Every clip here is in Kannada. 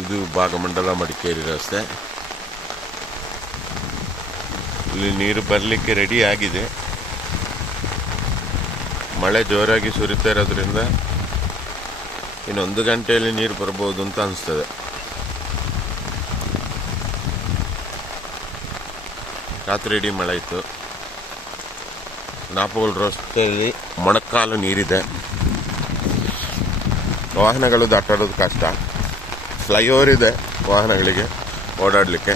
ಇದು ಭಾಗಮಂಡಲ ಮಡಿಕೇರಿ ರಸ್ತೆ. ಇಲ್ಲಿ ನೀರು ಬರಲಿಕ್ಕೆ ರೆಡಿ ಆಗಿದೆ. ಮಳೆ ಜೋರಾಗಿ ಸುರಿತಾ ಇರೋದ್ರಿಂದ ಇನ್ನೊಂದು ಗಂಟೆಯಲ್ಲಿ ನೀರು ಬರಬಹುದು ಅಂತ ಅನಿಸ್ತದೆ. ರಾತ್ರಿ ಇಡೀ ಮಳೆ ಇತ್ತು. ನಾಪೋಲ್ ರಸ್ತೆಯಲ್ಲಿ ಮೊಣಕಾಲು ನೀರಿದೆ. ವಾಹನಗಳು ದಾಟಾಡೋದು ಕಷ್ಟ. ಫ್ಲೈಓವರ್ ಇದೆ ವಾಹನಗಳಿಗೆ ಓಡಾಡಲಿಕ್ಕೆ.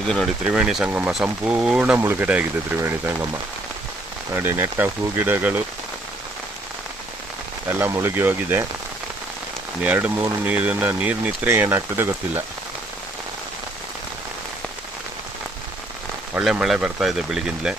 ಇದು ನೋಡಿ ತ್ರಿವೇಣಿ ಸಂಗಮ, ಸಂಪೂರ್ಣ ಮುಳುಗಡೆ ಆಗಿದೆ ತ್ರಿವೇಣಿ ಸಂಗಮ. ನೋಡಿ ನೆಟ್ಟ ಹೂ ಗಿಡಗಳು ಎಲ್ಲ ಮುಳುಗಿ ಹೋಗಿದೆ. ಎರಡು ಮೂರು ನೀರಿನ ನೀರು ನಿಂತರೆ ಏನಾಗ್ತದೆ ಗೊತ್ತಿಲ್ಲ. ಒಳ್ಳೆ ಮಳೆ ಬರ್ತಾ ಇದೆ ಬೆಳಗಿಂದಲೇ